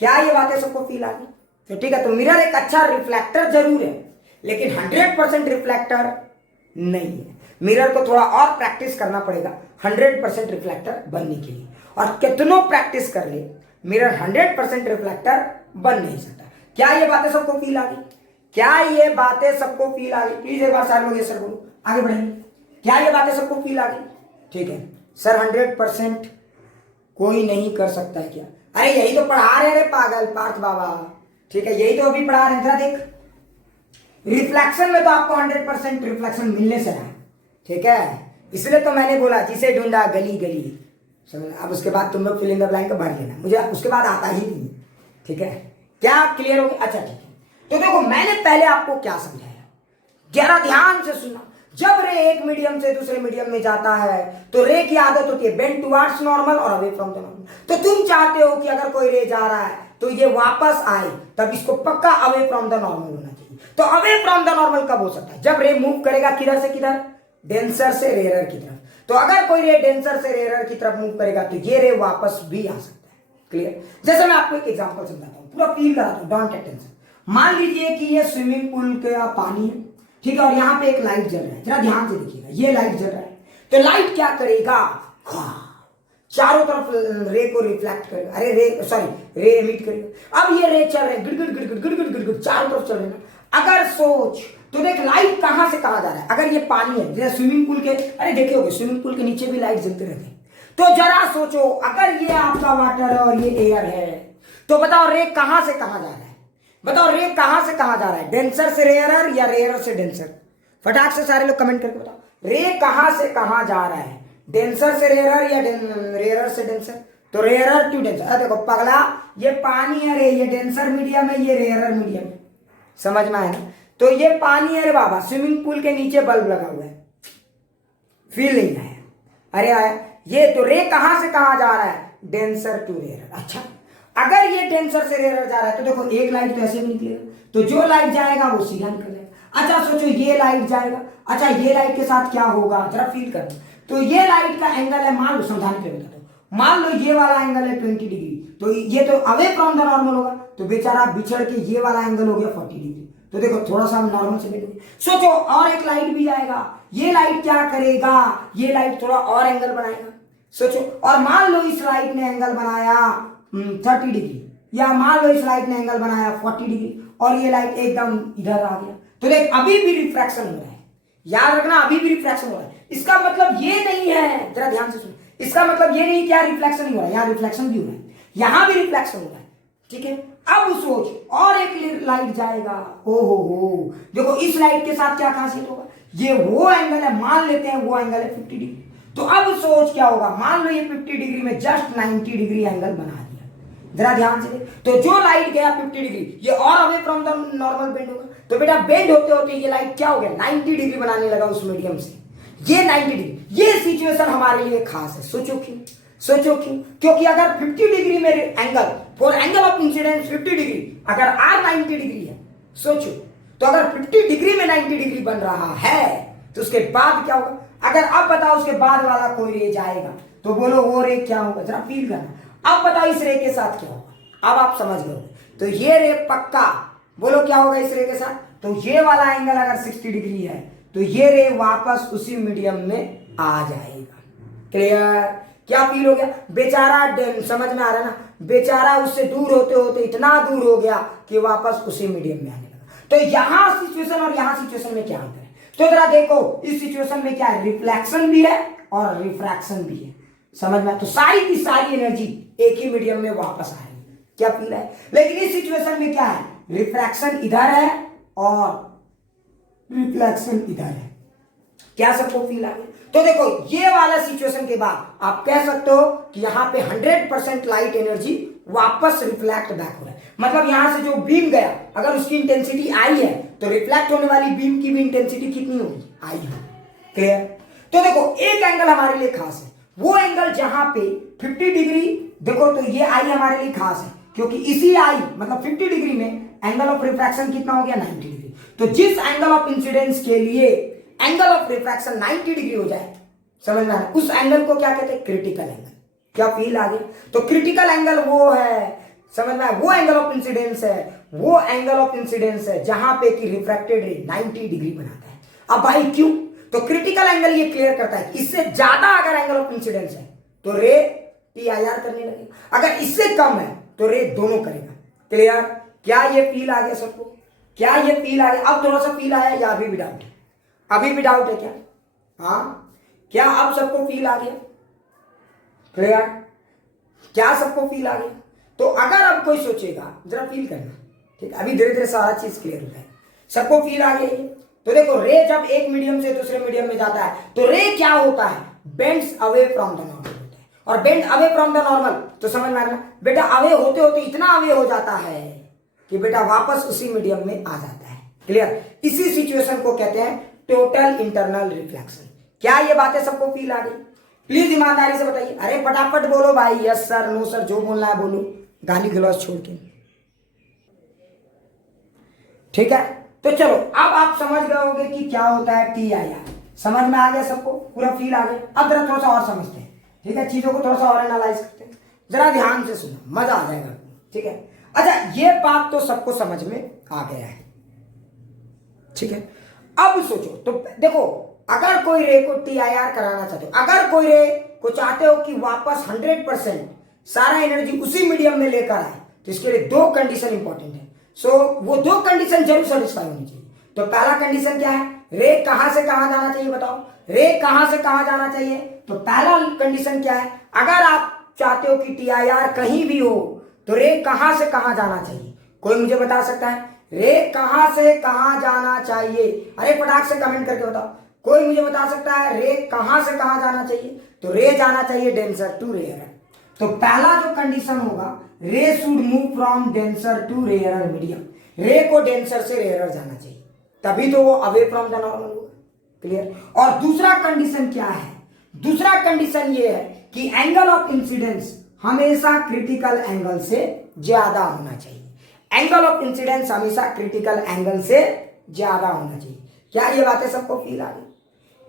क्या ये बातें सबको फील आ गई? तो ठीक है, तो मिरर एक अच्छा रिफ्लेक्टर जरूर है, लेकिन 100% रिफ्लेक्टर नहीं है। मिरर को थोड़ा और प्रैक्टिस करना पड़ेगा 100% रिफ्लेक्टर बनने के लिए, और कितनों प्रैक्टिस कर ले मिरर 100% रिफ्लेक्टर बन नहीं सकता। क्या ये बातें सबको फील आ गई? क्या ये बातें सबको फील आ गई? प्लीज एक बार सारे लोग ये सर बोलो, आगे बढ़ेंगे। क्या ये बातें सबको फील आ गई? ठीक है सर, 100% कोई नहीं कर सकता है क्या? अरे यही तो पढ़ा रहे रे पागल पार्थ बाबा, ठीक है, यही तो अभी पढ़ा रहे हैं। देख, रिफ्लेक्शन में तो आपको 100% रिफ्लेक्शन मिलने से रहा है, ठीक है, इसलिए तो मैंने बोला जिसे ढूंढा गली गली। अब उसके बाद तुम लोग फिल इन द ब्लैंक भर लेना, मुझे उसके बाद आता ही नहीं, ठीक है। क्या क्लियर हो गया? अच्छा ठीक है, तो देखो मैंने पहले आपको क्या समझाया, जरा ध्यान से सुनना। जब रे एक मीडियम से दूसरे मीडियम में जाता है तो रे की आदत होती है बेंड टुवर्ड्स नॉर्मल और अवे फ्रॉम द नॉर्मल। तो तुम चाहते हो कि अगर कोई रे जा रहा है तो ये वापस आए, तब इसको पक्का अवे फ्रॉम द नॉर्मल होना चाहिए। तो अवे फ्रॉम द नॉर्मल कब हो सकता है? जब रे मूव करेगा किधर से किधर? डेंसर से रेयरर की तरफ। तो अगर कोई रे डेंसर से रेयरर की तरफ मूव करेगा तो ये रे वापस भी आ सकता है। क्लियर? जैसे मैं आपको एक एग्जांपल समझाता हूं, पूरा फील कराता हूं, डोंट टेक टेंशन। मान लीजिए कि ये स्विमिंग पूल का पानी है, ठीक है, और यहाँ पे एक लाइट जल रहा है, जरा ध्यान से देखिएगा, ये लाइट जल रहा है, तो लाइट क्या करेगा? चारों तरफ रे को रिफ्लेक्ट करेगा, अरे रे सॉरी रे एमिट करेगा। अब ये रे चल रहे हैं गिड़गिड़ गिड़गिड़ गिड़गिड़ गिड़गिड़ चारों तरफ चल रहे हैं। अगर सोच तो देख, लाइट कहां से कहां जा रहा है? अगर ये पानी है, जैसे स्विमिंग पूल के, अरे देखे होगे स्विमिंग पूल के नीचे भी लाइट जलते रहते हैं। तो जरा सोचो, अगर ये आपका वाटर है और ये एयर है, तो बताओ रे कहां से कहां जा रहा है? बताओ रे कहां से कहां जा रहा है? डेंसर से रेयरर या रेयरर से डेंसर? फटाक से सारे लोग कमेंट करके बताओ, रे कहां से कहां जा रहा है? डेंसर से रेयरर या रेयरर से डेंसर? तो रेयरर टू डेंसर। अरे देखो पगला, ये पानी है रे, ये डेंसर मीडियम है, ये रेयरर मीडियम है, समझ में आया ना? तो ये पानी है रे बाबा, स्विमिंग पूल के नीचे बल्ब लगा हुआ है, फील नहीं आया? अरे आया। ये तो रे कहां से कहां जा रहा है? Denser to rare. अच्छा, अगर ये डेंसर से रेयर जा रहा है तो देखो एक लाइट तो ऐसे भी निकलेगा, तो जो लाइट जाएगा वो सीधा निकल जाएगा। अच्छा सोचो ये लाइट जाएगा, अच्छा ये लाइट के साथ क्या होगा जरा फील करना। तो ये लाइट का एंगल है, मान लो समझाने के लिए बताता हूं, मान लो ये वाला एंगल है 20 डिग्री, तो ये तो अवे फ्रॉम द नॉर्मल होगा, तो बेचारा बिछड़ के ये वाला एंगल हो गया 40 डिग्री। तो देखो थोड़ा सा हम नॉर्मल से बैठेंगे। सोचो और एक लाइट भी जाएगा, ये लाइट क्या करेगा, ये लाइट थोड़ा और एंगल बनाएगा। सोचो, और मान लो इस लाइट ने एंगल बनाया 30 डिग्री, या मान लो इस लाइट ने एंगल बनाया 40 डिग्री, और ये लाइट एकदम इधर आ गया, तो देख अभी भी रिफ्रैक्शन हो रहा है। याद रखना अभी भी रिफ्रैक्शन हो रहा है। इसका मतलब ये नहीं है, जरा ध्यान से सुनो, इसका मतलब ये नहीं क्या रिफ्लेक्शन नहीं हो रहा है, यहाँ रिफ्लेक्शन भी हो रहा है, यहाँ भी रिफ्लेक्शन हो रहा है। ठीक है, अब सोच और एक लाइट जाएगा, ओ हो देखो इस लाइट के साथ क्या खासियत होगा, ये वो एंगल है, मान लेते हैं वो एंगल है 50 डिग्री, तो अब सोच क्या होगा, मान लो ये 50 डिग्री में जस्ट 90 डिग्री एंगल बना दिया। जरा ध्यान से, तो जो लाइट गया 50 डिग्री ये और away from the normal bend होगा, तो बेटा बेंड होते होते ये लाइट क्या हो गया 90 डिग्री बनाने लगा उस मीडियम से, ये 90 डिग्री। ये सिचुएशन हमारे लिए खास है। सोचो क्यों, सोचो क्यों, क्योंकि अगर 50 डिग्री में angle for angle of incidence 50 degree, अगर आर 90 डिग्री है, सोचो तो अगर 50 डिग्री में 90 डिग्री बन रहा है तो उसके बाद क्या होगा, अगर अब बताओ उसके बाद वाला कोई रे जाएगा तो बोलो वो रे क्या होगा, जरा फील करना। अब बताओ इस रे के साथ क्या होगा, अब आप समझ गए। तो ये रे पक्का, बोलो क्या होगा इस रे के साथ, तो ये वाला एंगल अगर 60 डिग्री है तो ये रे वापस उसी मीडियम में आ जाएगा। क्लियर, क्या फील हो गया, बेचारा समझ में आ रहा है ना, बेचारा उससे दूर होते होते इतना दूर हो गया कि वापस उसी मीडियम में आने लगा। तो यहां सिचुएशन और यहां सिचुएशन में क्या अंतर है, तो जरा देखो इस सिचुएशन में क्या है, रिफ्लेक्शन भी है और रिफ्रैक्शन भी है, समझ में। तो सारी की सारी एनर्जी एक ही मीडियम में वापस आएगी, क्या फील है। लेकिन इस सिचुएशन में क्या है, रिफ्रैक्शन इधर है और रिफ्लेक्शन इधर है, क्या सबको फील आ गया। तो देखो ये वाला सिचुएशन के बाद आप कह सकते हो कि यहां पे 100% लाइट एनर्जी वापस रिफ्लेक्ट बैक हो रहा है, मतलब यहां से जो बीम गया अगर उसकी इंटेंसिटी आई है तो रिफ्लेक्ट होने वाली बीम की भी इंटेंसिटी कितनी होगी, आई है। क्लियर, तो देखो एक एंगल हमारे लिए खास है, वो एंगल जहां पे 50 डिग्री, देखो तो ये आई हमारे लिए खास है क्योंकि इसी आई मतलब 50 डिग्री में एंगल ऑफ रिफ्रैक्शन कितना हो गया 90 डिग्री। तो जिस एंगल ऑफ इंसिडेंस के लिए एंगल ऑफ रिफ्रैक्शन 90 डिग्री हो जाए, समझ में आ रहा है, उस एंगल को क्या कहते हैं, क्रिटिकल एंगल। क्या फील आ गया, तो क्रिटिकल एंगल वो है, समझ में आया, वो एंगल ऑफ इंसिडेंस है, वो एंगल ऑफ इंसिडेंस है जहां पे कि रिफ्रैक्टेड रे 90 डिग्री बनाता है। अब भाई क्यों, तो क्रिटिकल एंगल ये क्लियर करता है इससे ज्यादा अगर एंगल ऑफ इंसिडेंस है तो रे PIR करने लगेगा, अगर इससे कम है तो रे दोनों करेगा। क्लियर, क्या ये फील आ गया सबको, क्या ये फील आ गया, अब थोड़ा सा फील आया या अभी भी डाउट है, अभी भी डाउट है क्या, हाँ क्या अब सबको फील आ गया, क्लियर, क्या सबको फील आ गया। तो अगर अब कोई सोचेगा, जरा फील करना, ठीक है, अभी धीरे धीरे सारा चीज क्लियर होता है, सबको फील आ गया। तो देखो रे जब एक मीडियम से दूसरे मीडियम में जाता है तो रे क्या होता है, bends away from the normal होता है, और bend away from the normal तो समझ में आ रहा बेटा, अवे होते होते इतना अवे हो जाता है कि बेटा वापस उसी मीडियम में आ जाता है। क्लियर, इसी सिचुएशन को कहते हैं टोटल इंटरनल रिफ्लेक्शन। क्या ये बातें सबको फील आ गई, प्लीज ईमानदारी से बताइए, अरे फटाफट बोलो भाई, यस सर नो सर जो बोलना है बोलो, गाली गलौज छोड़ के, ठीक है। तो चलो अब आप समझ गए होंगे कि क्या होता है PIR, समझ में आ गया सबको, पूरा फील आ गया। अब जरा थोड़ा सा और समझते हैं, ठीक है, चीजों को थोड़ा सा और एनालाइज करते हैं, जरा ध्यान से सुनो, मजा आ जाएगा, ठीक है। अच्छा ये बात तो सबको समझ में आ गया है, ठीक है। अब सोचो, तो देखो अगर कोई रे को PIR कराना चाहते हो, अगर कोई रे को चाहते हो कि वापस 100% सारा एनर्जी उसी मीडियम में लेकर आए, तो इसके लिए दो कंडीशन इंपॉर्टेंट है। सो वो दो कंडीशन जरूर सेटिस्फाई होनी चाहिए। तो पहला कंडीशन क्या है, रे कहां से कहां जाना चाहिए, बताओ रे कहां से कहां जाना चाहिए। तो पहला कंडीशन क्या है, अगर आप चाहते हो कि PIR कहीं भी हो तो रे कहां से कहां जाना चाहिए, कोई मुझे बता सकता है रे कहां से कहां जाना चाहिए, अरे फटाक से कमेंट करके बताओ, कोई मुझे बता सकता है रे कहां से कहां जाना चाहिए। तो रे जाना चाहिए डेंसर टू रेयर। तो पहला जो कंडीशन होगा, ray should move from denser to rare medium, ray को डेंसर से रेयर जाना चाहिए, तभी तो वो अवे फ्रॉम द नॉर्मल होगा। क्लियर, और दूसरा कंडीशन क्या है, दूसरा कंडीशन ये है कि एंगल ऑफ इंसिडेंस हमेशा क्रिटिकल एंगल से ज्यादा होना चाहिए। एंगल ऑफ इंसिडेंस हमेशा क्रिटिकल एंगल से ज्यादा होना चाहिए। क्या ये बातें सबको फील आ गई?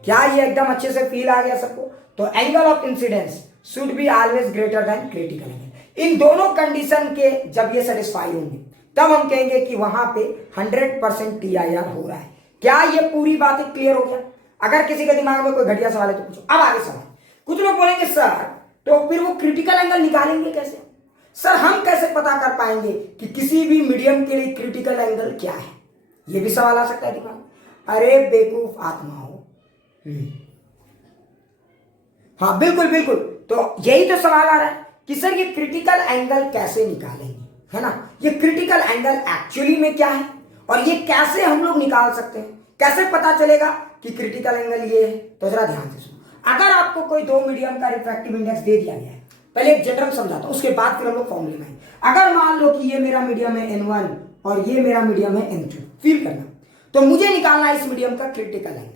क्या ये एकदम अच्छे से फील आ गया सबको? तो angle of incidence should be always greater than critical angle. इन दोनों कंडीशन के जब ये सेटिस्फाई होंगे तब हम कहेंगे कि वहां पे 100% TIR हो रहा है। क्या ये पूरी बातें क्लियर हो गया? अगर किसी के दिमाग में कोई घटिया सवाल है तो पूछो। अब आगे सवाल। कुछ लोग बोलेंगे सर तो फिर वो क्रिटिकल एंगल निकालेंगे कैसे? सर हम कैसे पता कर पाएंगे कि किसी भी मीडियम के लिए क्रिटिकल एंगल क्या है? ये भी सवाल आ सकता है दिमाग में। अरे बेवकूफ आत्मा हो। हाँ बिल्कुल बिल्कुल, तो यही तो सवाल आ रहा है कि सर ये क्रिटिकल एंगल कैसे निकालेंगे, है ना? ये क्रिटिकल एंगल एक्चुअली में क्या है और ये कैसे हम लोग निकाल सकते हैं? कैसे पता चलेगा कि क्रिटिकल एंगल ये है? तो जरा ध्यान से सुनो। अगर आपको कोई दो मीडियम का रिफ्रैक्टिव इंडेक्स दे दिया गया है, पहले एक जनरल समझाता हूं, उसके बाद फिर हम लोग फॉर्मूले में आएंगे। अगर मान लो कि ये मेरा मीडियम है N1 और ये मेरा मीडियम है N2, फील करना, तो मुझे निकालना है इस मीडियम का क्रिटिकल एंगल।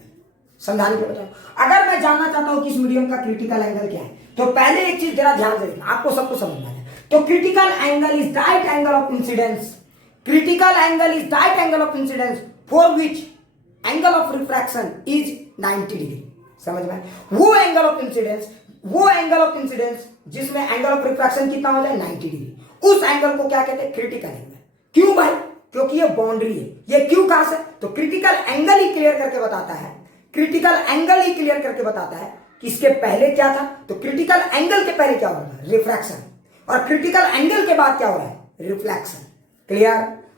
समझाने के बजाय अगर मैं जानना चाहता हूं कि इस मीडियम का क्रिटिकल एंगल क्या है, तो पहले एक चीज जरा ध्यान से देखना, आपको सबको समझना है। तो critical angle is direct angle of incidence. Critical angle is direct angle of incidence for which angle of refraction is 90 degree. समझ में? वो एंगल ऑफ इंसिडेंस जिसमें एंगल ऑफ रिफ्रैक्शन कितना हो जाए 90 डिग्री, उस एंगल को क्या कहते हैं? Critical angle. क्यों भाई? क्योंकि ये बाउंड्री है। ये क्यों कहां से? तो क्रिटिकल एंगल ही क्लियर करके बताता है, क्रिटिकल एंगल ही क्लियर करके बताता है कि इसके पहले क्या था। तो क्रिटिकल एंगल के पहले क्या हो रहा है? रिफ्रैक्शन। और क्रिटिकल एंगल के बाद क्या हो रहा है? रिफ्लेक्शन। क्लियर?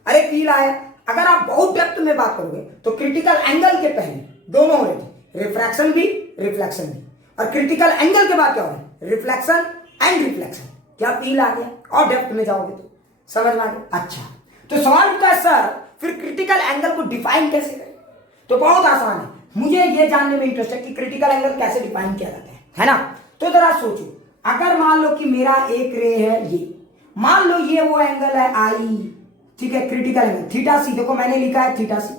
अरे फील आया? अगर आप बहुत डेप्थ में बात करोगे तो क्रिटिकल एंगल के पहले दोनों हो रहे थे, रिफ्रैक्शन भी रिफ्लेक्शन भी, और क्रिटिकल एंगल के बाद क्या हो रहा है? Reflection and reflection. क्या फील आ गया? और डेप्थ में जाओगे तो समझ में आ गया। अच्छा, तो सवाल उठता है सर फिर क्रिटिकल एंगल को डिफाइन कैसे करें? तो बहुत आसान है, मुझे ये जानने में इंटरेस्ट है कि क्रिटिकल एंगल कैसे डिफाइन किया जाता है ना? तो जरा सोचो, अगर मान लो कि मेरा एक रे है ये, मान लो ये वो एंगल है आई, ठीक है, क्रिटिकल एंगल थीटा सी, देखो मैंने लिखा है थीटा सी।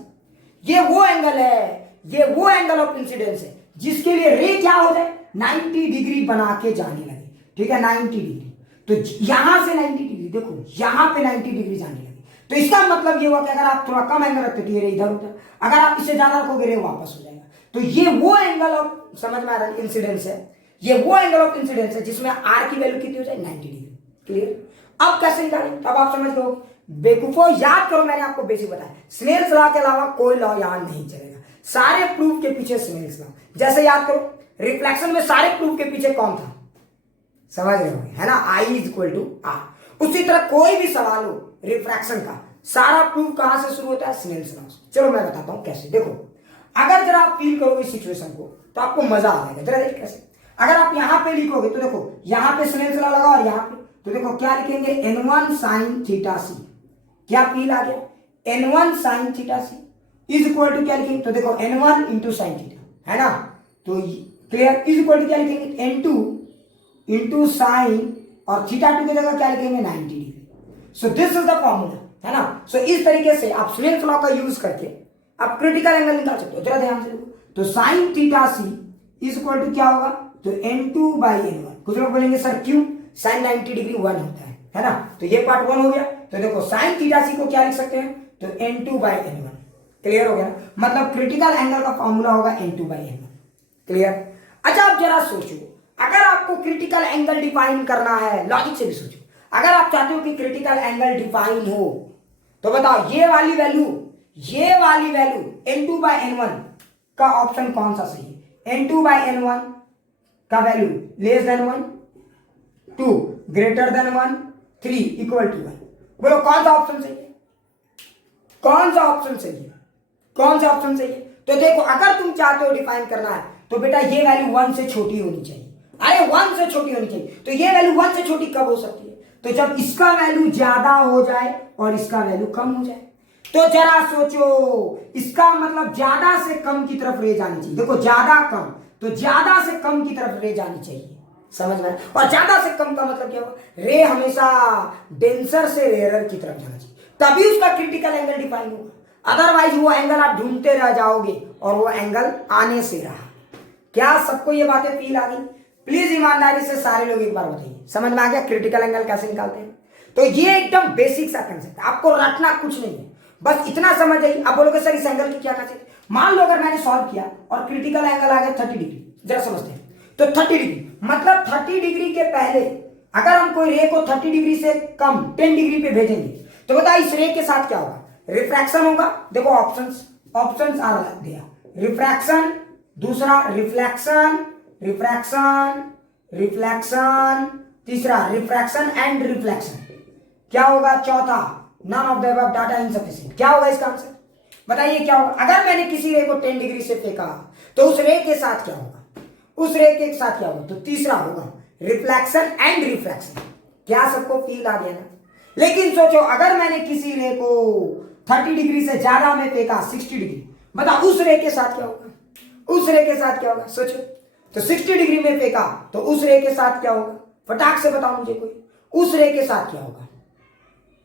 ये वो एंगल है, ये वो एंगल ऑफ इंसिडेंस है जिसके लिए रे क्या हो जाए? 90 डिग्री बना के जाने लगे, ठीक है, 90 डिग्री। तो यहां से 90 डिग्री, देखो यहां पे 90 डिग्री जाने लगे। तो इसका मतलब ये हुआ कि अगर आप थोड़ा कम एंगल रखते तो ये रे इधर होता, अगर आप इससे ज्यादा रखोगे रे वापस हो जाएगा। तो ये वो एंगल ऑफ, समझ में आ रहा है, इंसिडेंस है। ये वो एंगल ऑफ इंसिडेंस है जिसमें आर की वैल्यू कितनी हो जाए? 90 डिग्री। क्लियर? अब कैसे निकालें? अब आप समझ लो। बेवकूफो, याद करो मैंने आपको बेसिक बताया, स्नेल्स लॉ के अलावा कोई लॉ याद नहीं चलेगा। सारे प्रूफ के पीछे स्नेल्स लॉ। जैसे याद करो, रिफ्लेक्शन में सारे प्रूफ के पीछे कौन था? समझ रहे हो, है ना? I is equal to R. उसी तरह कोई भी सवाल हो रिफ्रैक्शन का, सारा प्रूफ कहां से शुरू होता है? स्नेल्स लॉ से। चलो मैं बताता हूं कैसे। देखो, अगर जरा आप फील करोगे सिचुएशन को तो आपको मजा आ जाएगा। जरा देख कैसे। अगर आप यहां पे लिखोगे तो देखो यहां पे स्नेल्स लॉ लगा और यहां पे, तो देखो क्या लिखेंगे? N1 sin थीटा सी। क्या फील आ गया? N1 sin theta C is equal to क्या लिखेंगे? तो देखो N1 इंटू साइन थीटा, है ना? तो क्लियर? इज इक्वल टू क्या लिखेंगे? N2 इंटू साइन, और थीटा 2 की जगह क्या लिखेंगे? 90 degree. So this is the formula, है ना? सो इस तरीके से आप स्नेल्स लॉ का यूज करके आप क्रिटिकल एंगल निकाल सकते हो। जरा ध्यान से देखो, तो sine theta C is equal to क्या होगा? तो N2 बाई N1। कुछ लोग बोलेंगे सर क्यों? साइन 90 डिग्री 1 होता है ना? तो ये पार्ट 1 हो गया। तो देखो साइन थीटा सी को क्या लिख सकते हैं? तो N2 बाई N1। क्लियर हो गया? मतलब क्रिटिकल एंगल का फॉर्मूला होगा N2 बाई N1। क्लियर? अच्छा, आप जरा सोचो, अगर आपको क्रिटिकल एंगल डिफाइन करना है, लॉजिक से भी सोचो, अगर आप चाहते हो कि क्रिटिकल एंगल डिफाइन हो तो बताओ ये वाली वैल्यू N2 बाई N1 का ऑप्शन कौन सा सही है? N2 बाई N1 का value less than 1, 2 greater than 1, 3 equal to 1। बोलो कौन सा ऑप्शन सही है? कौन सा ऑप्शन सही है? कौन सा ऑप्शन सही है? तो देखो, अगर तुम चाहते हो डिफाइन करना है तो बेटा ये वैल्यू 1 से छोटी होनी चाहिए। अरे 1 से छोटी होनी चाहिए। तो ये वैल्यू 1 से छोटी कब हो सकती है? तो जब इसका वैल्यू ज्यादा हो जाए और इसका वैल्यू कम हो जाए। तो जरा सोचो, इसका मतलब ज्यादा से कम की तरफ रे जानी चाहिए। देखो ज्यादा कम, तो ज्यादा से कम की तरफ रे जानी चाहिए। समझ में? और ज्यादा से कम का मतलब क्या होगा? रे हमेशा डेंसर से रेयर की तरफ जाना चाहिए, तभी उसका क्रिटिकल एंगल डिफाइन होगा। अदरवाइज वो एंगल आप ढूंढते रह जाओगे और वो एंगल आने से रहा। क्या सबको ये बातें फील आ गई? प्लीज ईमानदारी से सारे लोग एक बार बताइए, समझ में आ गया क्रिटिकल एंगल कैसे निकालते हैं? तो ये एकदम बेसिक सा कंसेप्ट है, आपको रटना कुछ नहीं है, बस इतना समझ जाइए। आप बोलोगे सर इस एंगल की क्या खासियत? मान लो अगर मैंने सॉल्व किया और क्रिटिकल एंगल आ गया 30 डिग्री, जरा समझते हैं। तो 30 डिग्री मतलब 30 डिग्री के पहले अगर हम कोई रे को 30 डिग्री से कम 10 डिग्री पे भेजेंगे तो बताइए इस रे के साथ क्या होगा? रिफ्रैक्शन होगा। देखो ऑप्शंस आ दिया, रिफ्रैक्शन, दूसरा रिफ्लेक्शन, रिफ्लेक्शन, तीसरा रिफ्रैक्शन एंड रिफ्लेक्शन। क्या होगा चौथा? None of the above, data insufficient. क्या होगा इसका आंसर? बताइए क्या होगा? अगर मैंने किसी रे को 10 डिग्री से फेंका तो उस रे के साथ क्या होगा? उस रे के साथ क्या होगा? तो तीसरा होगा रिफ्लेक्शन एंड रिफ्रैक्शन। क्या सबको फील आ गया ना? लेकिन सोचो अगर मैंने किसी रे को 30 डिग्री से ज्यादा में फेंका 60 डिग्री, बताओ उस रे के साथ क्या होगा? उस रे के साथ क्या होगा? सोचो। तो 60 डिग्री में फेंका तो उस रे के साथ क्या होगा? फटाक से बताओ मुझे कोई, उस रे के साथ क्या होगा?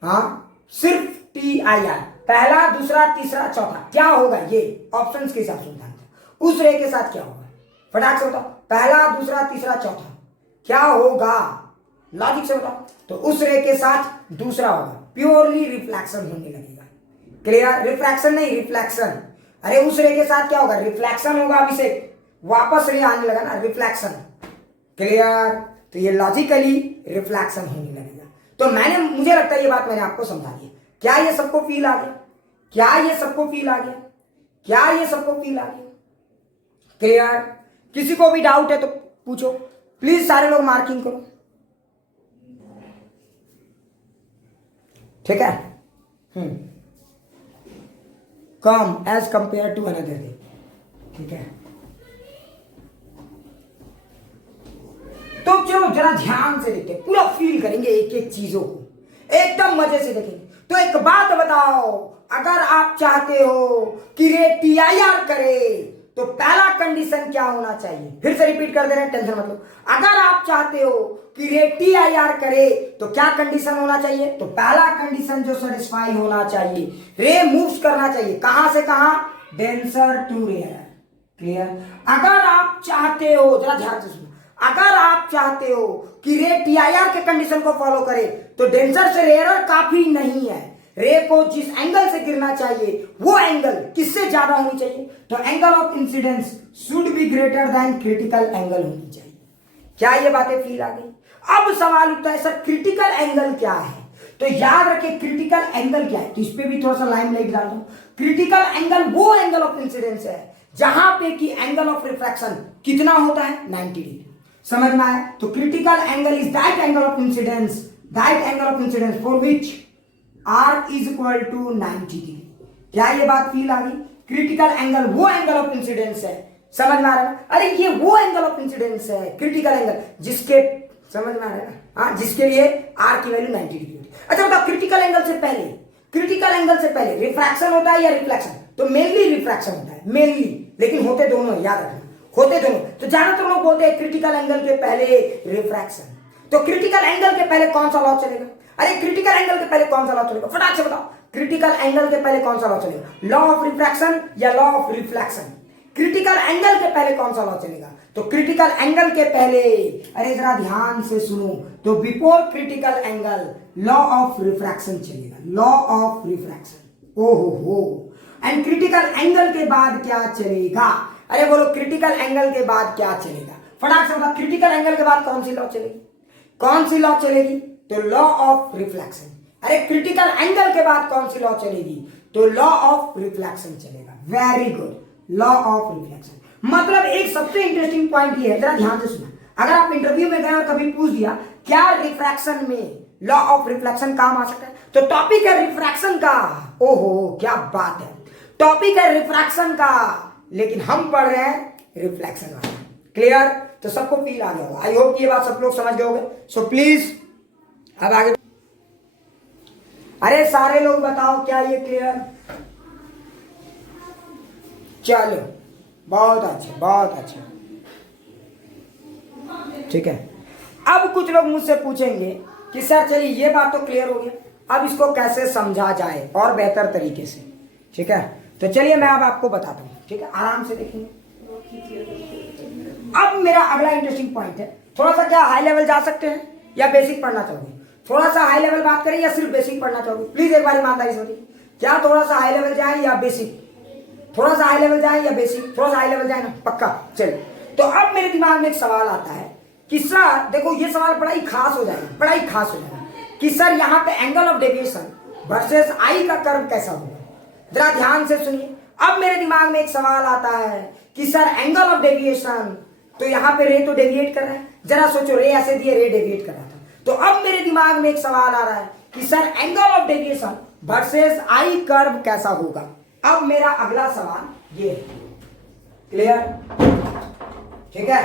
हाँ, सिर्फ TIR, पहला, दूसरा, तीसरा, चौथा, क्या होगा? ये ऑप्शंस के हिसाब से बताना। उस रे के साथ क्या होगा? फटाक से बताओ, पहला, दूसरा, तीसरा, चौथा, क्या होगा? लॉजिक से बताओ। तो उस रे के साथ दूसरा होगा, प्योरली रिफ्लेक्शन होने लगेगा। क्लियर? रिफ्रैक्शन नहीं, रिफ्लेक्शन। अरे उस रे के साथ क्या होगा? रिफ्लेक्शन होगा। अभिषेक वापस रे आने लगा ना, रिफ्लेक्शन। क्लियर? तो ये लॉजिकली रिफ्लेक्शन होने लगेगा। तो मुझे लगता है ये बात मैंने आपको समझा दी। क्या ये सबको फील आ गया? क्या ये सबको फील आ गया? क्या ये सबको फील आ गया? क्लियर? किसी को भी डाउट है तो पूछो प्लीज, सारे लोग मार्किंग करो। ठीक है? Come as compare to another day. ठीक है, तो चलो जरा ध्यान से देखते हैं, पूरा फील करेंगे एक एक चीजों को, एकदम मजे से देखेंगे। तो एक बात बताओ, अगर आप चाहते हो कि रे TIR करे तो पहला कंडीशन क्या होना चाहिए? फिर से रिपीट कर दे रहे हैं, टेंशन मत लो। अगर आप चाहते हो कि रे TIR करे तो क्या कंडीशन होना चाहिए? तो पहला कंडीशन जो सेटिस्फाई होना चाहिए, रे मूव्स करना चाहिए कहां से कहां? Denser to rare. क्लियर? अगर आप चाहते हो, जरा ध्यान से सुनो, अगर आप चाहते हो कि रे TIR के कंडीशन को फॉलो करे तो डेंसर से रेयर काफी नहीं है। रे को जिस एंगल से गिरना चाहिए वो एंगल किससे ज्यादा होनी चाहिए? तो angle of incidence should be greater than critical angle होनी चाहिए। क्या ये बातें फील आ गई? अब सवाल उठता है सर क्रिटिकल एंगल क्या है? तो याद रखें क्रिटिकल एंगल क्या है, तो इस पे भी थोड़ा सा लाइमलाइट डाल दो। क्रिटिकल एंगल वो एंगल ऑफ इंसिडेंस है जहां पे कि एंगल ऑफ रिफ्रैक्शन कितना होता है? 90 डिग्री। समझ में आया? तो critical angle is that angle of incidence for which R is equal to 90 degree. क्या ये बात फील आ गई? क्रिटिकल एंगल वो एंगल ऑफ इंसिडेंस है, समझ में आ रहा है? अरे ये वो एंगल ऑफ इंसिडेंस है क्रिटिकल एंगल जिसके, समझ में आ रहा है? हाँ, जिसके लिए R की वैल्यू 90 डिग्री होती है। अच्छा बताओ, क्रिटिकल एंगल से पहले रिफ्रैक्शन होता है या रिफ्लेक्शन? तो मेनली रिफ्रैक्शन होता है, मेनली, लेकिन होते दोनों, याद रखना, होते दोनों। तो ज्यादातर लोग बोलते हैं क्रिटिकल एंगल के पहले रिफ्रैक्शन। तो क्रिटिकल एंगल के पहले कौन सा लॉ चलेगा? अरे क्रिटिकल एंगल के पहले कौन सा लॉ चलेगा? फटाक से बताओ, क्रिटिकल एंगल के पहले कौन सा लॉ चलेगा? लॉ ऑफ रिफ्रैक्शन या law of reflection? Critical angle के पहले कौन सा लॉ चलेगा? तो क्रिटिकल एंगल के पहले, अरे जरा ध्यान से सुनो, तो before critical angle law of refraction चलेगा, लॉ ऑफ रिफ्रैक्शन। ओहो, एंड क्रिटिकल एंगल के बाद क्या चलेगा? अरे बोलो क्रिटिकल एंगल के बाद क्या चलेगा? फटाक से बताओ, क्रिटिकल एंगल के बाद कौन सी लॉ चलेगी? कौन सी लॉ चलेगी? तो लॉ ऑफ रिफ्लेक्शन। अरे क्रिटिकल एंगल के बाद कौन सी लॉ चलेगी? तो लॉ ऑफ रिफ्लेक्शन चलेगा। Very good, law of reflection. मतलब एक सबसे इंटरेस्टिंग पॉइंट ये है, जरा ध्यान से सुना, अगर आप इंटरव्यू में गए और कभी पूछ दिया क्या रिफ्रैक्शन में लॉ ऑफ रिफ्लेक्शन काम आ सकता है, तो टॉपिक है रिफ्रैक्शन का। ओहो क्या बात है, टॉपिक है रिफ्रैक्शन का, लेकिन हम पढ़ रहे हैं रिफ्लेक्शन वाला। क्लियर? तो सबको फील आ गया होगा। आई होप ये बात सब लोग समझ गए होंगे। सो प्लीज अब आगे, अरे सारे लोग बताओ क्या ये क्लियर? चलो बहुत अच्छा, बहुत अच्छा, ठीक है। अब कुछ लोग मुझसे पूछेंगे कि सर चलिए ये बात तो क्लियर हो गया, अब इसको कैसे समझा जाए और बेहतर तरीके से। ठीक है, तो चलिए मैं अब आपको बताता हूं। ठीक है, आराम से देखेंगे, अब मेरा अगला इंटरेस्टिंग पॉइंट है, थोड़ा सा क्या हाई लेवल जा सकते हैं या बेसिक पढ़ना चाहोगे? थोड़ा सा हाई लेवल बात करें या सिर्फ बेसिक पढ़ना चाहोगे? प्लीज एक बार ईमानदारी से बताइए, क्या थोड़ा सा हाई लेवल जाए या बेसिक? थोड़ा सा हाई लेवल जाए या बेसिक? थोड़ा सा हाई लेवल जाए ना, पक्का। चलिए, तो अब मेरे दिमाग में एक सवाल आता है कि सर देखो, ये सवाल बड़ा ही खास हो जाएगा, बड़ा ही खास हो जाएगा कि सर यहाँ पे angle of deviation versus I का कर्व कैसा होगा? जरा ध्यान से सुनिए। अब मेरे दिमाग में एक सवाल आता है कि सर एंगल ऑफ डेविएशन, तो यहाँ पे रे तो डेविएट कर रहा है, जरा सोचो, रे ऐसे दिए, रे डेविएट कर रहा था। तो अब मेरे दिमाग में एक सवाल आ रहा है कि sir angle of deviation versus I curve कैसा होगा? अब मेरा अगला सवाल ये है, क्लियर? ठीक है,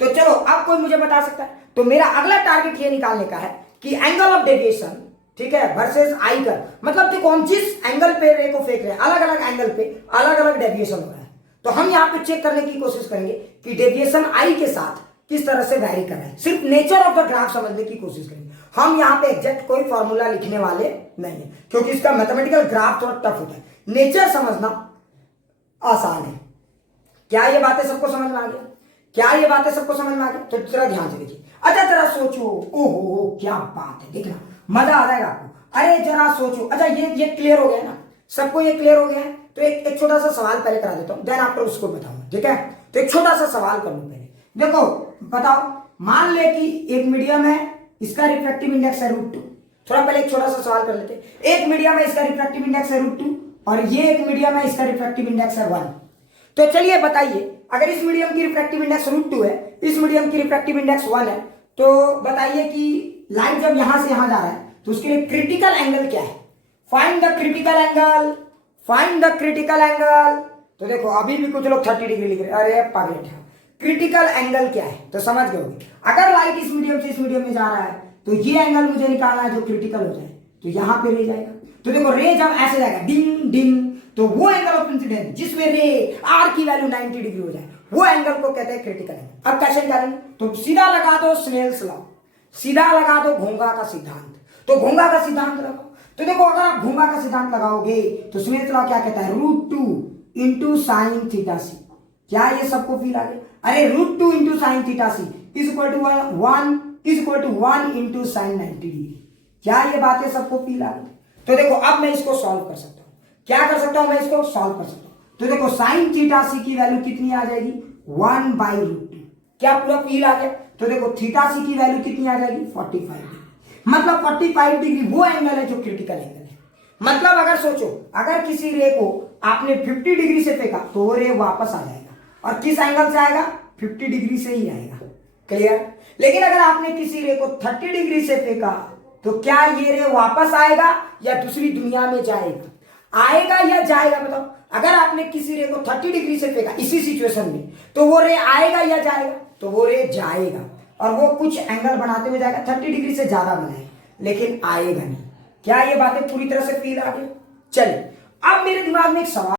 तो चलो अब कोई मुझे बता सकता है? तो मेरा अगला टारगेट ये निकालने का है कि एंगल ऑफ डेविएशन, ठीक है, वर्सेस आई कर्व, मतलब कि कौन जिस एंगल पे रे को फेंक रहे हैं, अलग अलग एंगल पे अलग अलग डेविएशन हो रहा है। तो हम यहाँ पे चेक करने की कोशिश करेंगे कि डेविएशन आई के साथ किस तरह से वैरी कर रहा है। सिर्फ नेचर ऑफ द ग्राफ समझने की कोशिश करेंगे। हम यहाँ पे एग्जैक्ट कोई फॉर्मूला लिखने वाले नहीं है, क्योंकि इसका मैथमेटिकल ग्राफ थोड़ा टफ होता है, नेचर समझना आसान है। क्या ये बातें सबको समझ में आ गया? क्या ये बातें सबको समझ में आ गया? तो जरा ध्यान से देखिए। अच्छा जरा सोचो, ओहो क्या बात है, देखना मजा आ जाएगा आपको। अरे जरा सोचो, अच्छा ये क्लियर हो गया ना, सबको ये क्लियर हो गया है? तो एक छोटा सा सवाल पहले करा देता हूं, देन आफ्टर उसको बताऊंगा, ठीक है? तो एक छोटा सा सवाल कर लो पहले। देखो बताओ, मान ले कि एक मीडियम है, इसका रिफ्रैक्टिव इंडेक्स है √2। थोड़ा पहले एक छोटा सा सवाल कर लेते हैं। एक मीडियम है, इसका रिफ्रैक्टिव इंडेक्स है √2, और ये एक मीडियम है, इसका रिफ्रैक्टिव इंडेक्स है 1। तो चलिए बताइए, अगर इस मीडियम की रिफ्रैक्टिव इंडेक्स √2 है, इस मीडियम की रिफ्रैक्टिव इंडेक्स 1 है, तो बताइए कि लाइट जब यहां से यहां जा रहा है तो उसके लिए क्रिटिकल एंगल क्या है? Find the critical angle, find the critical angle. तो देखो अभी भी कुछ लोग 30 डिग्री लिख रहे हैं, अरे पागल है। क्रिटिकल एंगल क्या है तो समझ गए होंगे। अगर लाइट इस मीडियम से इस मीडियम में जा रहा है तो ये एंगल मुझे निकालना है जो क्रिटिकल हो जाए, तो यहां पे रे जाएगा। तो देखो रे जब ऐसे जाएगा डिंग डिंग, तो वो एंगल ऑफ इंसिडेंस जिसमें रे आर की वैल्यू 90 डिग्री हो जाए, वो एंगल को कहते हैं क्रिटिकल एंगल। अब कैसे निकालेंगे? तो सीधा लगा दो स्नेल्स लॉ, सीधा लगा दो घोंगा का सिद्धांत। तो घोंगा का सिद्धांत लगाओ। तो देखो अगर आप घोंगा का सिद्धांत लगाओगे तो स्नेल्स लॉ क्या कहता है? √2 इंटू साइन थीटा सी। क्या ये सबको फील आ गया? अरे √2 into sine theta C is equal to 1 into sine 90 degree. क्या ये बातें सबको फील आ गई? तो देखो अब मैं इसको सॉल्व कर सकता हूं। क्या कर सकता हूं? मैं इसको सॉल्व कर सकता हूं। तो देखो साइन थीटा सी की वैल्यू कितनी आ जाएगी? 1/√2। क्या पूरा फील आ गया? तो देखो थीटा सी की वैल्यू कितनी आ जाएगी? 45 डिग्री। मतलब 45 डिग्री वो एंगल है जो क्रिटिकल एंगल है। मतलब अगर सोचो, अगर किसी रे को आपने 50 डिग्री से फेंका तो वो रे वापस आ जाएगा, और किस एंगल से आएगा? 50 डिग्री से ही आएगा। क्लियर? लेकिन अगर आपने किसी रे को 30 डिग्री से फेंका तो क्या ये रे वापस आएगा या दूसरी दुनिया में जाएगा? आएगा या जाएगा? बताओ। अगर आपने किसी रे को 30 डिग्री से फेंका इसी सिचुएशन में, तो वो रे आएगा या जाएगा? तो वो रे जाएगा, और वो कुछ एंगल बनाते हुए जाएगा, 30 डिग्री से ज्यादा बनाएगा, लेकिन आएगा नहीं। क्या ये बातें पूरी तरह से फील आ गई? चलिए अब मेरे दिमाग में एक सवाल